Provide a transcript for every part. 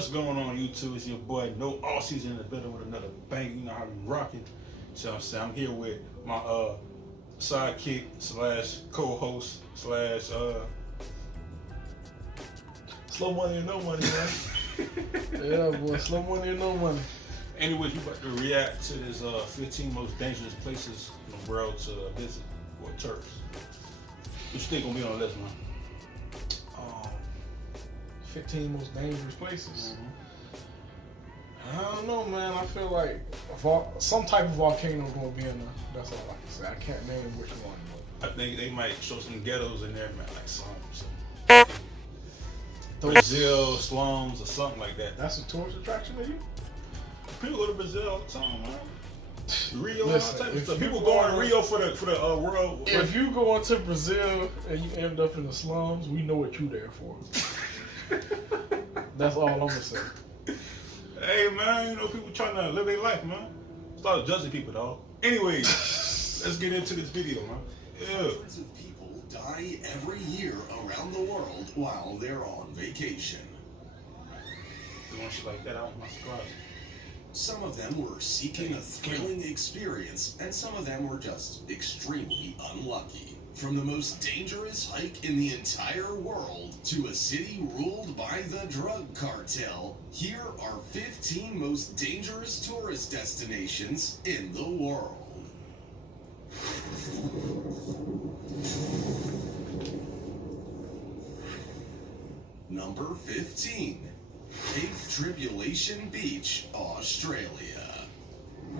What's going on YouTube? It's your boy No All Season in the building with another bang. You know how we rocking. So I'm here with my sidekick slash co-host slash slow money or no money, man. Yeah, boy, slow money or no money. Anyways, we about to react to this 15 most dangerous places in the world to visit for tourists. What you think gonna be on the list, man? 15 most dangerous places. Mm-hmm. I don't know, man. I feel like some type of volcano gonna be in there. That's all I can say. I can't name which one. I think they might show some ghettos in there, man, like slums. Those, Brazil slums or something like that. that's a tourist attraction to you? People go to Brazil all the time, man. Rio, Listen, all type of if stuff. you People go going to on- Rio for the world. If you go into Brazil and you end up in the slums, we know what you there for. That's all I'm gonna say. Hey man, you know people trying to live their life, man. Start judging people, dog. Anyways, let's get into this video, man. Yeah. Hundreds of people die every year around the world while they're on vacation. Doing shit like that, I don't my surprise. Some of them were seeking a thrilling experience, and some of them were just extremely unlucky. From the most dangerous hike in the entire world to a city ruled by the drug cartel, here are 15 most dangerous tourist destinations in the world. Number 15. Cape Tribulation Beach, Australia.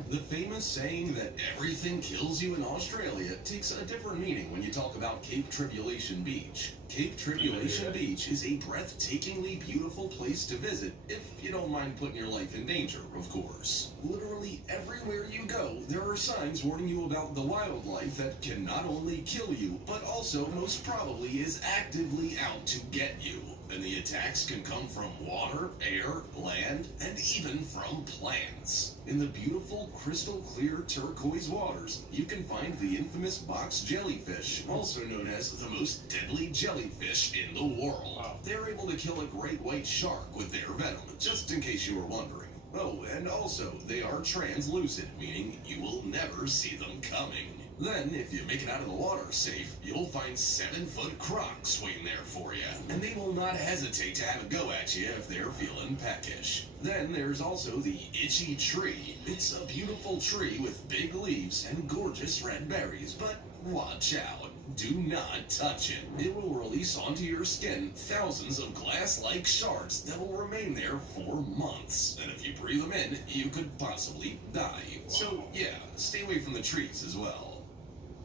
The famous saying that everything kills you in Australia takes a different meaning when you talk about Cape Tribulation Beach. Cape Tribulation Beach is a breathtakingly beautiful place to visit, if you don't mind putting your life in danger, of course. Literally everywhere you go, there are signs warning you about the wildlife that can not only kill you, but also most probably is actively out to get you. And the attacks can come from water, air, land, and even from plants. In the beautiful, crystal clear turquoise waters, you can find the infamous box jellyfish, also known as the most deadly jellyfish in the world. Wow. They're able to kill a great white shark with their venom, just in case you were wondering. Oh, and also, they are translucent, meaning you will never see them coming. Then, if you make it out of the water safe, you'll find 7-foot crocs waiting there for you. And they will not hesitate to have a go at you if they're feeling peckish. Then there's also the itchy tree. It's a beautiful tree with big leaves and gorgeous red berries, but watch out. Do not touch it. It will release onto your skin thousands of glass-like shards that will remain there for months. And if you breathe them in, you could possibly die. So yeah, stay away from the trees as well.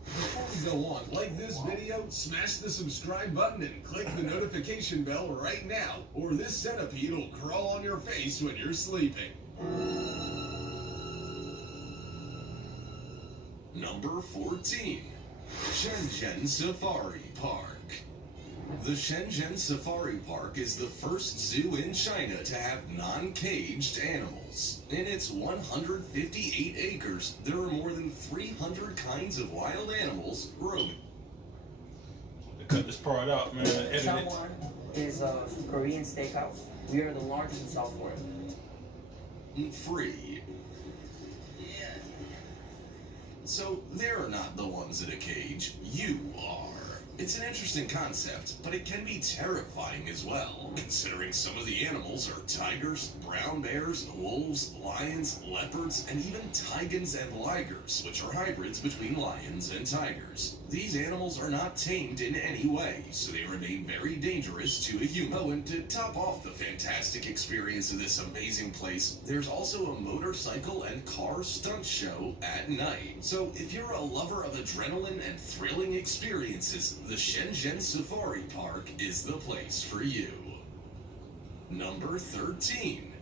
Before we go on, like this video, smash the subscribe button and click the notification bell right now, or this centipede will crawl on your face when you're sleeping. Number 14. Shenzhen Safari Park. The Shenzhen Safari Park is the first zoo in China to have non-caged animals. In its 158 acres, there are more than 300 kinds of wild animals roaming. Cut this part out, man. Edit it. Salmon is a Korean steakhouse. We are the largest in South Florida. Free. So they're not the ones in a cage, you are. It's an interesting concept, but it can be terrifying as well, considering some of the animals are tigers, brown bears, wolves, lions, leopards, and even tigans and ligers, which are hybrids between lions and tigers. These animals are not tamed in any way, so they remain very dangerous to a human. Oh, and to top off the fantastic experience of this amazing place, there's also a motorcycle and car stunt show at night. So if you're a lover of adrenaline and thrilling experiences, the Shenzhen Safari Park is the place for you. Number 13.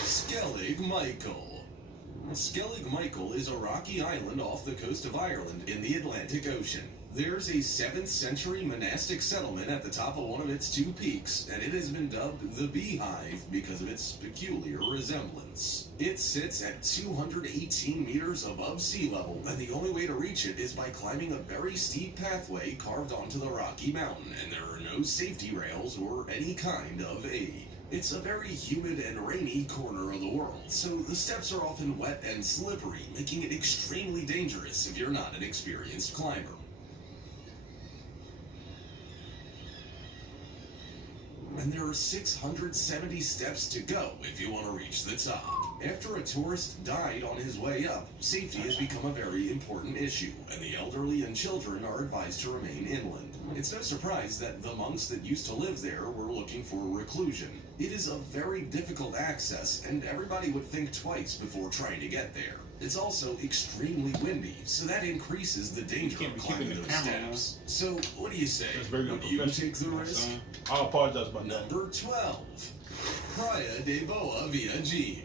Skellig Michael. Skellig Michael is a rocky island off the coast of Ireland in the Atlantic Ocean. There's a 7th century monastic settlement at the top of one of its 2 peaks, and it has been dubbed the Beehive because of its peculiar resemblance. It sits at 218 meters above sea level, and the only way to reach it is by climbing a very steep pathway carved onto the Rocky Mountain, and there are no safety rails or any kind of aid. It's a very humid and rainy corner of the world, so the steps are often wet and slippery, making it extremely dangerous if you're not an experienced climber. And there are 670 steps to go if you want to reach the top. After a tourist died on his way up, safety has become a very important issue, and the elderly and children are advised to remain inland. It's no surprise that the monks that used to live there were looking for reclusion. It is a very difficult access, and everybody would think twice before trying to get there. It's also extremely windy, so that increases the danger of climbing those steps. So, what do you say? Would you take the risk? I apologize about that. Number 12. Praia de Boa Viagem.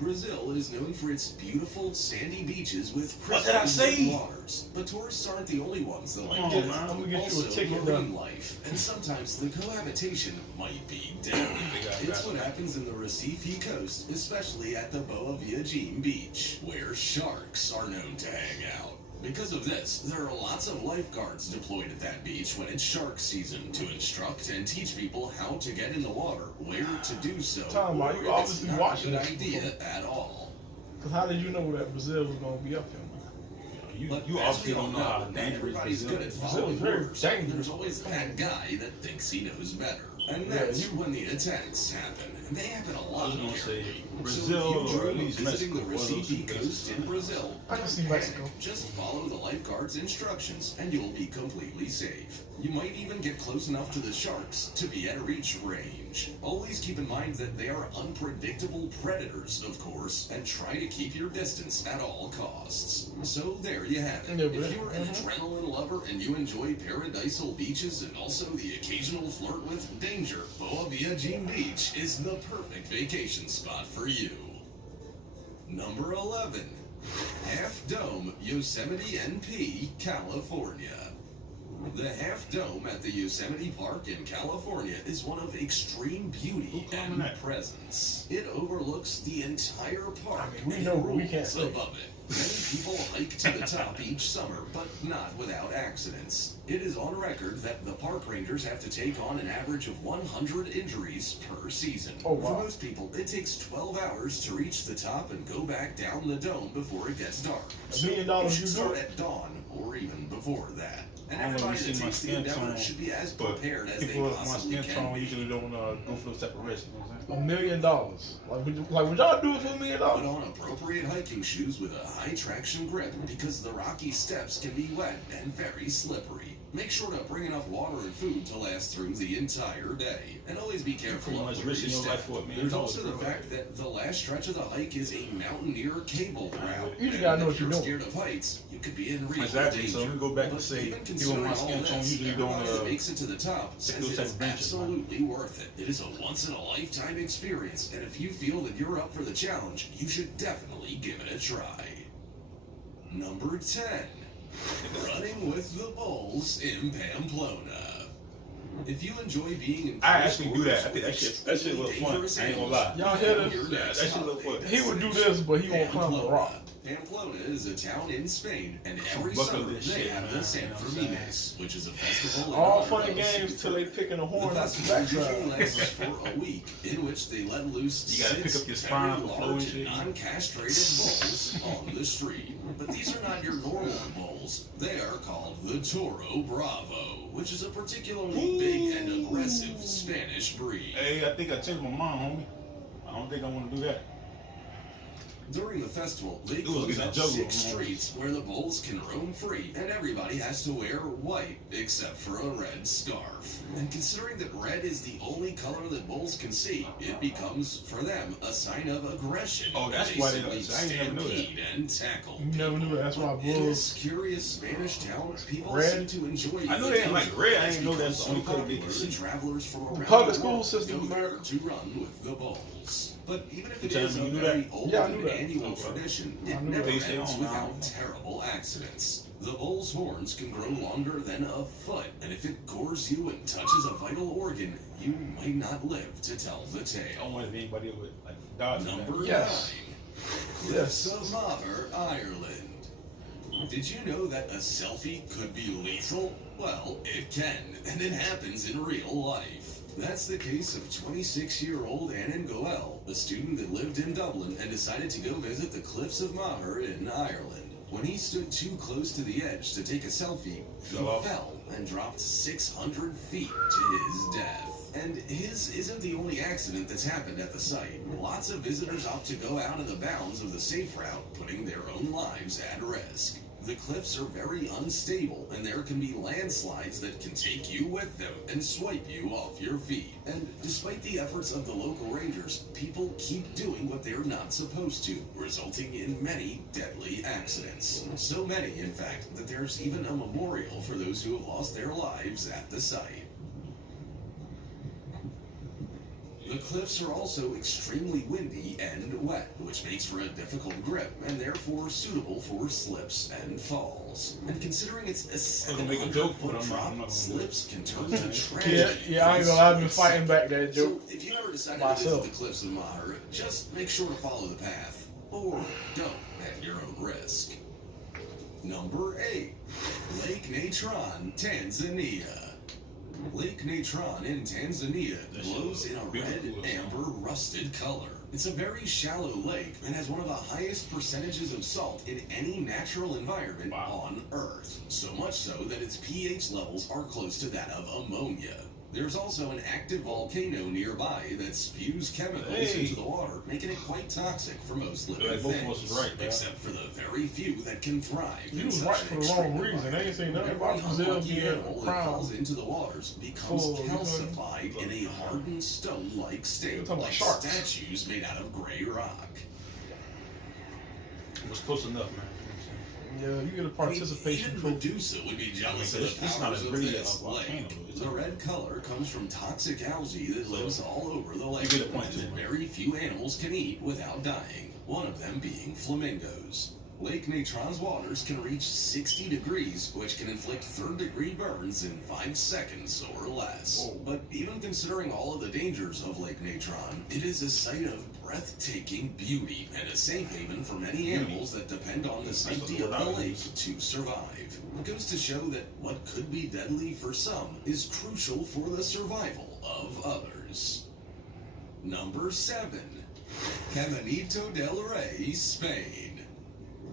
Brazil is known for its beautiful sandy beaches with What did I crystal say? waters. But tourists aren't the only ones that like Come on, it. man. I'm gonna get you a Also, ticket marine done. life, and sometimes the cohabitation might be deadly. It's what happens in the Recife coast, especially at the Boa Viagem beach, where sharks are known to hang out. Because of this, there are lots of lifeguards deployed at that beach when it's shark season to instruct and teach people how to get in the water, where to do so, Tom, or you if obviously it's not a watching good this idea before. at all. Because how did you know that Brazil was going to be up here, man? You But you as obviously we all don't know how know, not dangerous everybody's Brazil good at is. following very orders. dangerous. There's always that guy that thinks he knows better. And that's when the attacks happen. And they happen a I lot, was gonna say apparently. Brazil So if you or at dream of least visiting Mexico. the One of those Recife two coast in places. Brazil, I can see Mexico. just follow the lifeguard's instructions and you'll be completely safe. You might even get close enough to the sharks to be at reach range. Always keep in mind that they are unpredictable predators, of course, and try to keep your distance at all costs. So there you have it. Yeah, If but- you're an adrenaline lover and you enjoy paradisal beaches and also the occasional flirt with danger, Boa Viagem Beach is the perfect vacation spot for you. Number 11. Half Dome, Yosemite NP, California. The Half Dome at the Yosemite Park in California is one of extreme beauty climbing and that? presence. It overlooks the entire park I mean, we and know, but we rules can't say. above it. Many people hike to the top each summer, but not without accidents. It is on record that the park rangers have to take on an average of 100 injuries per season. Oh, wow. For most people, it takes 12 hours to reach the top and go back down the dome before it gets dark. $1 million you you should do start it? at dawn or even before that. And I don't everybody really that see my takes the skin endeavor tone, should be as but prepared as they people with my possibly skin can tone be. usually don't go for those type of risks. You know what I'm saying? $1 million. Like, would y'all do it for $1 million? Put on appropriate hiking shoes with a high traction grip because the rocky steps can be wet and very slippery. Make sure to bring enough water and food to last through the entire day. And always be careful pretty of much where you risking your step. life for $1 million, There's also the bro. fact that the last stretch of the hike is a mountaineer cable route. You just And gotta know if what you're you're doing. scared of heights, you could be in real Exactly. danger. So let me go back and But say, even people considering with my all skin tone this, usually don't everybody that makes it to the top says those it type is of benches, man. absolutely worth it. It is a once-in-a-lifetime experience, and if you feel that you're up for the challenge, you should definitely give it a try. Number 10. Running with the Bulls in Pamplona. If you enjoy being in I actually do that. I close think that shit quarters was fun. with I ain't gonna lie. Y'all hear your this? Yeah, next that shit look holiday fun. He would do this, but he won't climb the Pamplona. rock. Pamplona is a town in Spain, and every bucket summer list they shit, have man, the you San know what I'm Fermines, which is a festival. in All honor fun of and games St. till they picking a The horn out the festival usually lasts backside. for a week, in which they let loose You gotta pick 6 up your spine very before large and and shit. non-castrated bulls on the street. But these are not your normal bulls. They are called the Toro Bravo, which is a particularly big and aggressive Spanish breed. Hey, I think I changed my mind, homie. I don't think I want to do that. During the festival, they It was close getting up juggled, 6 man. streets where the bulls can roam free, and everybody has to wear white except for a red scarf. And considering that red is the only color that bulls can see, it becomes, for them, a sign of aggression. Oh, that's and why they simply don't- I ain't never knew that. stampede and tackle. You never knew that. That's why In bulls. this curious Spanish town, people Red? seem to enjoy I know the they ain't like danger red. I that's ain't know become that's the only so color they popular can that see. travelers from around Public the school world system, go there America. to run with the bulls. But even if it You is a telling me you knew very that? old Yeah, I and knew that. annual Okay. tradition, I it knew never that. They stay ends on without now. terrible accidents. The bull's horns can grow longer than a foot, and if it gores you and touches a vital organ, you might not live to tell the I tale. don't want anybody with like dodge from that. Number Yes. 9. Cliffs of Moher, Ireland. Did you know that a selfie could be lethal? Well, it can, and it happens in real life. That's the case of 26-year-old Annan Goel, a student that lived in Dublin and decided to go visit the Cliffs of Moher in Ireland. When he stood too close to the edge to take a selfie, he fell and dropped 600 feet to his death. And his isn't the only accident that's happened at the site. Lots of visitors opt to go out of the bounds of the safe route, putting their own lives at risk. The cliffs are very unstable, and there can be landslides that can take you with them and swipe you off your feet. And despite the efforts of the local rangers, people keep doing what they're not supposed to, resulting in many deadly accidents. So many, in fact, that there's even a memorial for those who have lost their lives at the site. The cliffs are also extremely windy and wet, which makes for a difficult grip and therefore suitable for slips and falls. And considering it's a 700-foot drop, slips can turn to tragedy. Yeah, I ain't gonna lie, I've been fighting back that joke. So if you ever decide to visit the cliffs of Moher, just make sure to follow the path, or don't at your own risk. Number 8. Lake Natron, Tanzania. Lake Natron in Tanzania glows in a red, amber, rusted color. It's a very shallow lake and has one of the highest percentages of salt in any natural environment on Earth. So much so that its pH levels are close to that of ammonia. There's also an active volcano nearby that spews chemicals into the water, making it quite toxic for most living things, except for the very few that can thrive. You was right for the wrong reason. They ain't saying nothing about Brazil being animal that falls into the waters becomes calcified in a hardened stone-like state, like statues made out of gray rock. It was close enough, man. Yeah, you get a participation trophy. Medusa would be jealous of the powers of this lake. The red color comes from toxic algae that lives all over the lake, that very few animals can eat without dying, one of them being flamingos. Lake Natron's waters can reach 60 degrees, which can inflict third-degree burns in 5 seconds or less. But even considering all of the dangers of Lake Natron, it is a site of breathtaking beauty and a safe haven for many animals that depend on the safety of the lake to survive. It goes to show that what could be deadly for some is crucial for the survival of others. Number 7. Contin Ento Del Rey, Spain.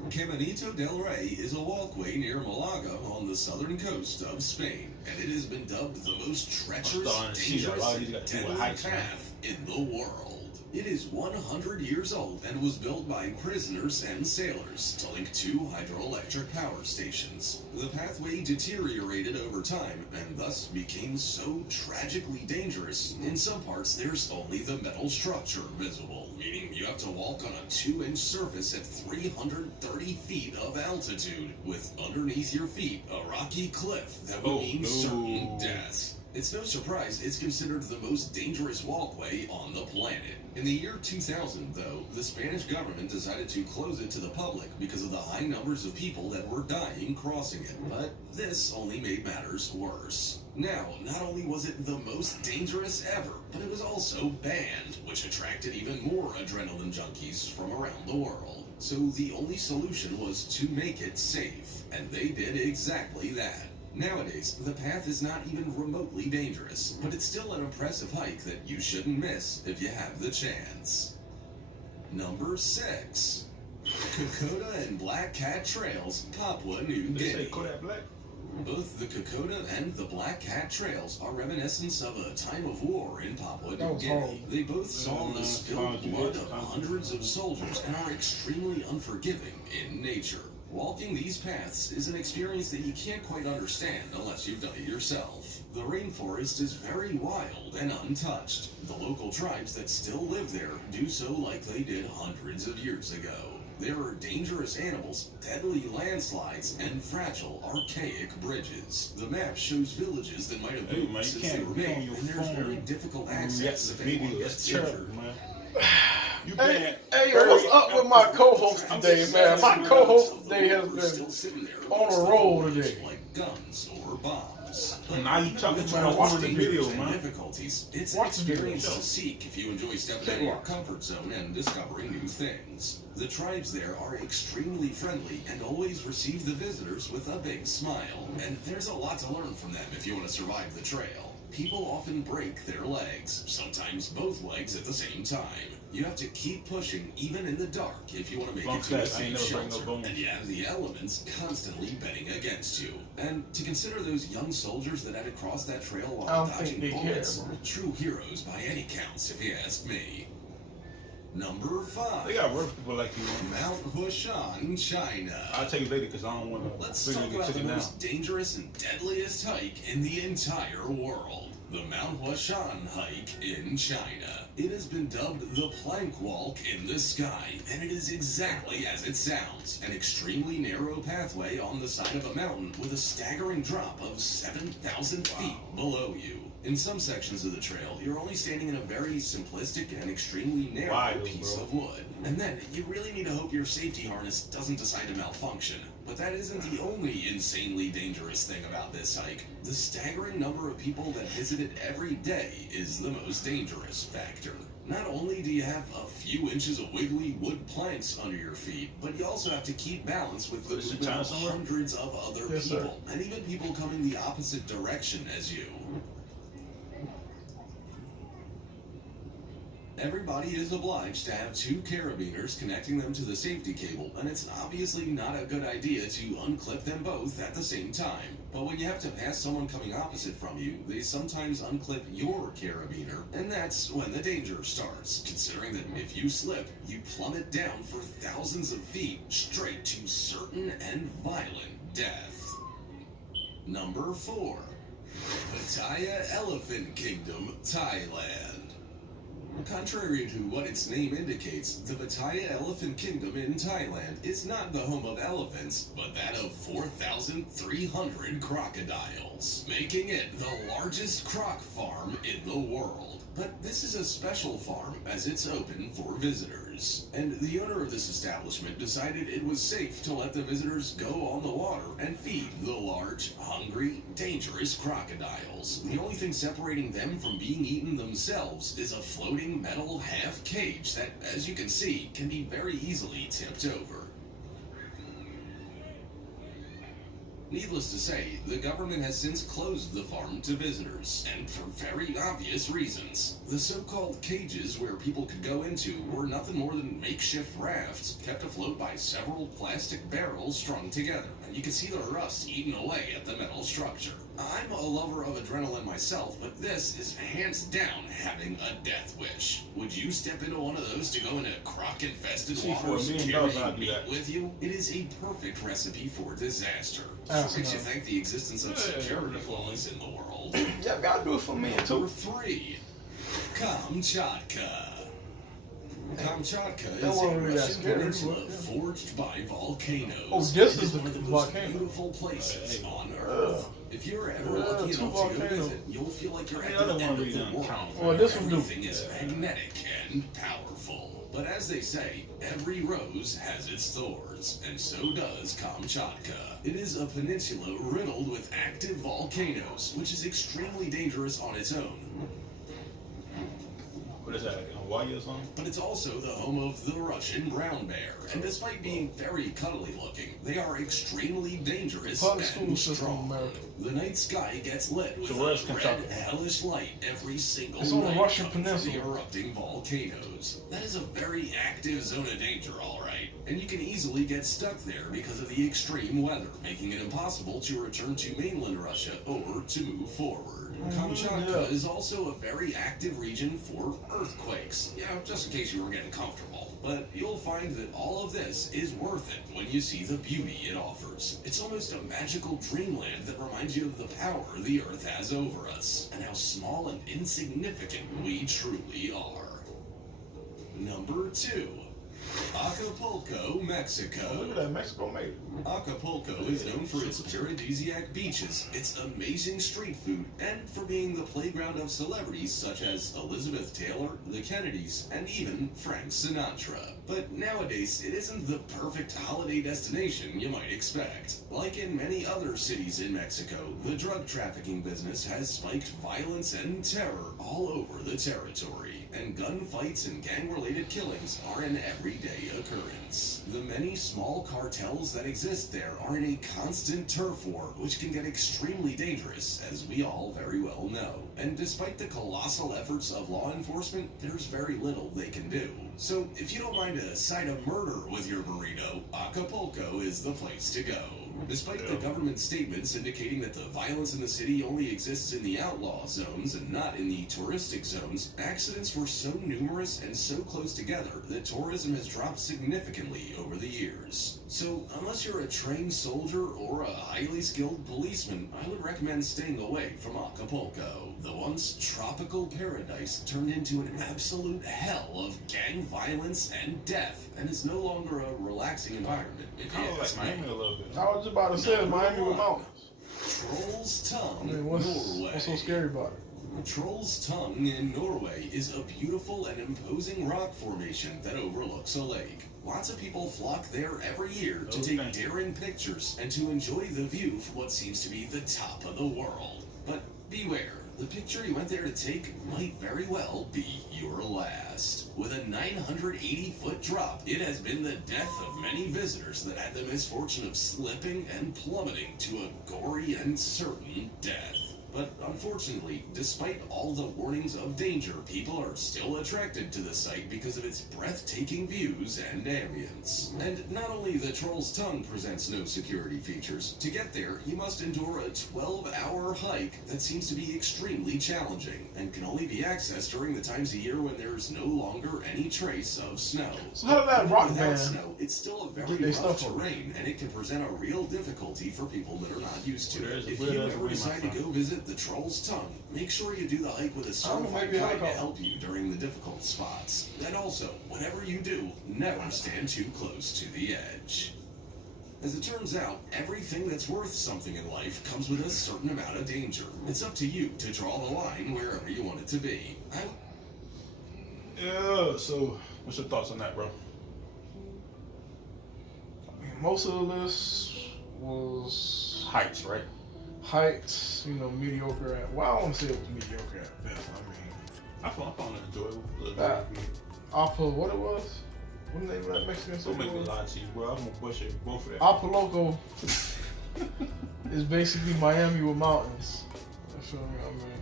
Contin Ento Del Rey is a walkway near Malaga on the southern coast of Spain, and it has been dubbed the most treacherous, dangerous, and deadly path in the world. It is 100 years old and was built by prisoners and sailors to link 2 hydroelectric power stations. The pathway deteriorated over time and thus became so tragically dangerous. In some parts, there's only the metal structure visible, meaning you have to walk on a 2-inch surface at 330 feet of altitude, with underneath your feet a rocky cliff that would mean certain death. It's no surprise it's considered the most dangerous walkway on the planet. In the year 2000, though, the Spanish government decided to close it to the public because of the high numbers of people that were dying crossing it. But this only made matters worse. Now, not only was it the most dangerous ever, but it was also banned, which attracted even more adrenaline junkies from around the world. So the only solution was to make it safe, and they did exactly that. Nowadays, the path is not even remotely dangerous, but it's still an impressive hike that you shouldn't miss if you have the chance. Number 6. Dakota and Black Cat Trails, Papua New Guinea. Both the Dakota and the Black Cat Trails are reminiscents of a time of war in Papua New Guinea. They both saw the spilled blood of hundreds of soldiers and are extremely unforgiving in nature. Walking these paths is an experience that you can't quite understand unless you've done it yourself. The rainforest is very wild and untouched. The local tribes that still live there do so like they did hundreds of years ago. There are dangerous animals, deadly landslides, and fragile, archaic bridges. The map shows villages that might have moved since they were made, and there's very difficult access if anyone gets injured. Hey, what's up with my co-host today, man? My co-host today has been on a roll today. Like guns or bombs. Now you talking about watching the video, man. Difficulties. It's an experience to seek if you enjoy stepping out of your comfort zone and discovering new things. The tribes there are extremely friendly and always receive the visitors with a big smile. And there's a lot to learn from them if you want to survive the trail. People often break their legs, sometimes both legs at the same time. You have to keep pushing, even in the dark, if you want to make it to a safe shelter. And you have the elements constantly betting against you. And to consider those young soldiers that had to cross that trail while dodging bullets, true heroes by any counts, if you ask me. Number 5. They got worse people like you. Mount Hushan, China. I'll tell you later because I don't want to. Let's talk about the most dangerous and deadliest hike in the entire world. The Mount Hushan hike in China. It has been dubbed the plank walk in the sky, and it is exactly as it sounds. An extremely narrow pathway on the side of a mountain with a staggering drop of 7,000 feet below you. In some sections of the trail, you're only standing in a very simplistic and extremely narrow piece of wood. And then, you really need to hope your safety harness doesn't decide to malfunction. But that isn't the only insanely dangerous thing about this hike. The staggering number of people that visit it every day is the most dangerous factor. Not only do you have a few inches of wiggly wood planks under your feet, but you also have to keep balance with the movement of hundreds of other people, and even people coming the opposite direction as you. Everybody is obliged to have 2 carabiners connecting them to the safety cable, and it's obviously not a good idea to unclip them both at the same time. But when you have to pass someone coming opposite from you, they sometimes unclip your carabiner, and that's when the danger starts, considering that if you slip, you plummet down for thousands of feet straight to certain and violent death. Number 4. Mataya Elephant Kingdom, Thailand. Contrary to what its name indicates, the Mataya Elephant Kingdom in Thailand is not the home of elephants, but that of 4,300 crocodiles, making it the largest croc farm in the world. But this is a special farm as it's open for visitors. And the owner of this establishment decided it was safe to let the visitors go on the water and feed the large, hungry, dangerous crocodiles. The only thing separating them from being eaten themselves is a floating metal half cage that, as you can see, can be very easily tipped over. Needless to say, the government has since closed the farm to visitors, and for very obvious reasons. The so-called cages where people could go into were nothing more than makeshift rafts kept afloat by several plastic barrels strung together, and you can see the rust eating away at the metal structure. I'm a lover of adrenaline myself, but this is hands down having a death wish. Would you step into one of those to go into croc-infested waters carrying meat with you? It is a perfect recipe for disaster. Makes you think the existence of security laws in the world. Yeah, gotta do it for me too. Number 3. Kamchatka. Kamchatka is a Russian peninsula forged by volcanoes. Oh, this is one of the most beautiful places on Earth. If you're ever lucky enough to go visit, you'll feel like you're at the end of the world. Everything is magnetic and powerful. But as they say, every rose has its thorns, and so does Kamchatka. It is a peninsula riddled with active volcanoes, which is extremely dangerous on its own. What is that, like Hawaii or something? But it's also the home of the Russian brown bear, and despite being very cuddly looking, they are extremely dangerous and strong. The night sky gets lit with a red, hellish light every single night from the erupting volcanoes. That is a very active zone of danger, alright, and you can easily get stuck there because of the extreme weather, making it impossible to return to mainland Russia or to move forward. Kamchatka is also a very active region for earthquakes. Yeah, just in case you were getting comfortable. But you'll find that all of this is worth it when you see the beauty it offers. It's almost a magical dreamland that reminds you of the power the Earth has over us, and how small and insignificant we truly are. Number 2. Acapulco, Mexico. Oh, look at that, Mexico made it. Acapulco is known for its paradisiac beaches, its amazing street food, and for being the playground of celebrities such as Elizabeth Taylor, the Kennedys, and even Frank Sinatra. But nowadays, it isn't the perfect holiday destination you might expect. Like in many other cities in Mexico, the drug trafficking business has spiked violence and terror all over the territory, and gunfights and gang-related killings are in every everyday occurrence. The many small cartels that exist there are in a constant turf war, which can get extremely dangerous, as we all very well know. And despite the colossal efforts of law enforcement, there's very little they can do. So if you don't mind a side of murder with your burrito, Acapulco is the place to go. Despite the government statements indicating that the violence in the city only exists in the outlaw zones and not in the touristic zones, accidents were so numerous and so close together that tourism has dropped significantly over the years. So, unless you're a trained soldier or a highly skilled policeman, I would recommend staying away from Acapulco. The once tropical paradise turned into an absolute hell of gang violence and death, and is no longer a relaxing environment. Kind of like Miami a little bit. I was just about to say Miami with mountains. Troll's Tongue, I mean, Norway. what's so scary about it? Troll's Tongue in Norway is a beautiful and imposing rock formation that overlooks a lake. Lots of people flock there every year to take daring pictures and to enjoy the view from what seems to be the top of the world. But beware, the picture you went there to take might very well be your last. With a 980-foot drop, it has been the death of many visitors that had the misfortune of slipping and plummeting to a gory and certain death. But unfortunately, despite all the warnings of danger, people are still attracted to the site because of its breathtaking views and ambience. And not only the Troll's Tongue presents no security features, to get there, you must endure a 12-hour hike that seems to be extremely challenging, and can only be accessed during the times of year when there's no longer any trace of snow. So how did that rock Without band snow, it's still a very they rough stuff on? terrain, and it can present a real difficulty for people that are not used to it. If Where's you the ever way, my decide to friend? go visit the Troll's Tongue, make sure you do the hike with a certified maybe guide to I'll go. help you during the difficult spots. And also, whatever you do, never stand too close to the edge. As it turns out, everything that's worth something in life comes with a certain amount of danger. It's up to you to draw the line wherever you want it to be. Yeah, so what's your thoughts on that, bro? I mean, most of the list was Heights, right? heights, mediocre at. Well, I don't want to say it was mediocre at best. I found it enjoyable. What it was? What the name of that Mexican Don't make city me was? lie to you, bro. I'm gonna butcher both of them. Acapulco is basically Miami with mountains. You feel me? I mean,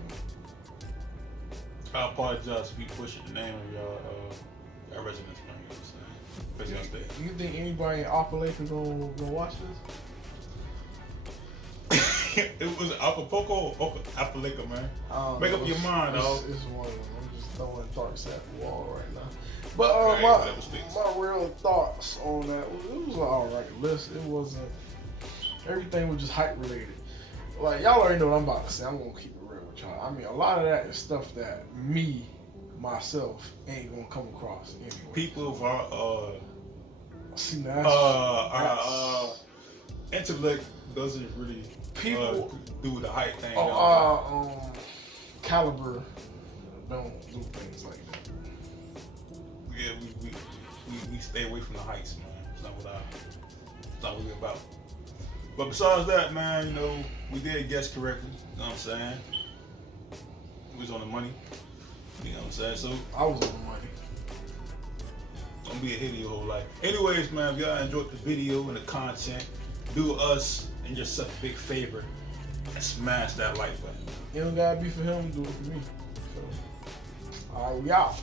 I apologize if you pushing the name of your residence, man. You know what I'm saying? President State. you think anybody in Acapulco gonna watch this? It was Acapulco or Acapulco, man. Make up your mind, dog. It's one of them. I'm just throwing darts at the wall right now. But Right, my real thoughts on that, it was an alright list. It wasn't, everything was just hype related. Like, y'all already know what I'm about to say. I'm gonna keep it real with y'all. I mean, a lot of that is stuff that myself, ain't gonna come across anyway. People of our See, now intellect doesn't really People- do the hype thing. caliber don't do things like that. Yeah, we stay away from the heights, man. It's not what we're about. But besides that, man, we did guess correctly. You know what I'm saying? We was on the money. You know what I'm saying? So I was on the money. don't be a hitter your whole life. Anyways, man, if y'all enjoyed the video and the content, do us and yourself a big favor and smash that like button. It don't gotta be for him, do it for me. So, alright, we out.